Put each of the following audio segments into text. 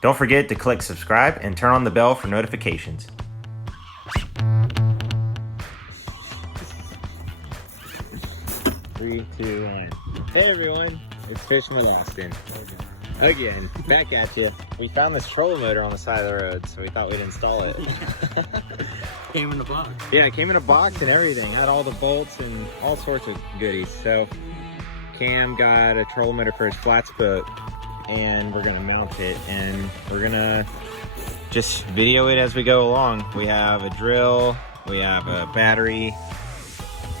Don't forget to click subscribe and turn on the bell for notifications. 3, 2, 1. Hey everyone, it's Fishing with Austin. Again, back at you. We found this trolling motor on the side of the road, so we thought we'd install it. Came in a box. Yeah, it came in a box and everything. Had all the bolts and all sorts of goodies. So Cam got a trolling motor for his flats boat, and we're gonna mount it, and we're gonna just video it as we go along. We have a drill, we have a battery,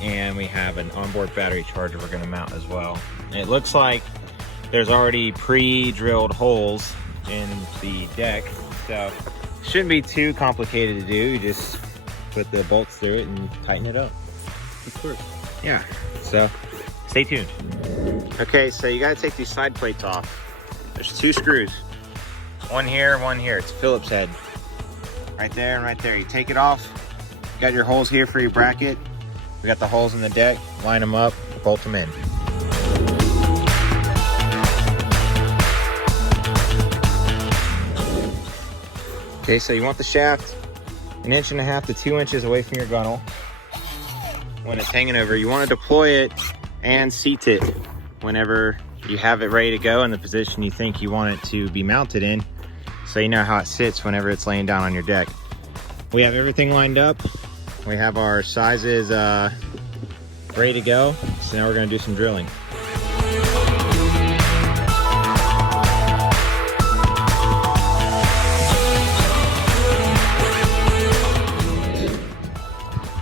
and we have an onboard battery charger we're gonna mount as well. It looks like there's already pre-drilled holes in the deck, so shouldn't be too complicated to do. You just put the bolts through it and tighten it up. Of course. Yeah, so stay tuned. Okay, so you gotta take these side plates off. There's 2 screws. One here, one here. It's a Phillips head. Right there and right there. You take it off. You got your holes here for your bracket. We got the holes in the deck. Line them up, bolt them in. Okay, so you want the shaft 1.5 to 2 inches away from your gunnel. When it's hanging over, you want to deploy it and seat it whenever you have it ready to go in the position you think you want it to be mounted in, so you know how it sits whenever it's laying down on your deck. We have everything lined up. We have our sizes ready to go, so now we're going to do some drilling.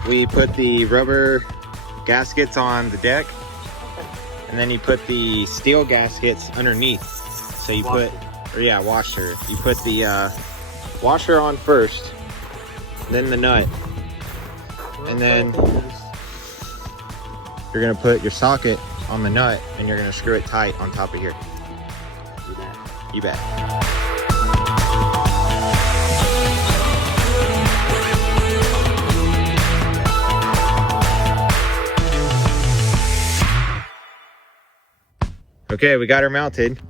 We put the rubber gaskets on the deck, and then you put the steel gaskets underneath. So you washer. You put the washer on first, then the nut, and then you're gonna put your socket on the nut, and you're gonna screw it tight on top of here. You bet. Okay, we got her mounted.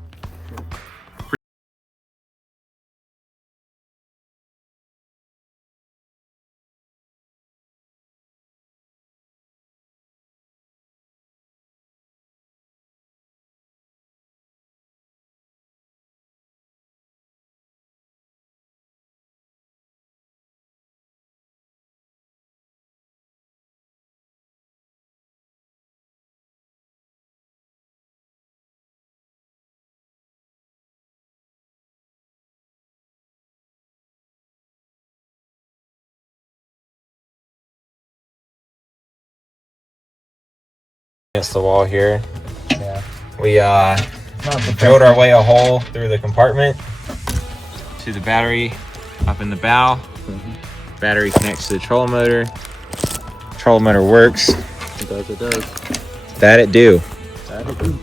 Against the wall here. Yeah. We drilled our way a hole through the compartment to the battery up in the bow. Battery connects to the trolling motor. Trolling motor works. It does, it does. That it do. That it do.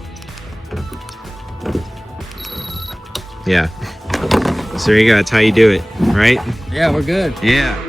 Yeah. So there you go. That's how you do it, right? Yeah, we're good. Yeah.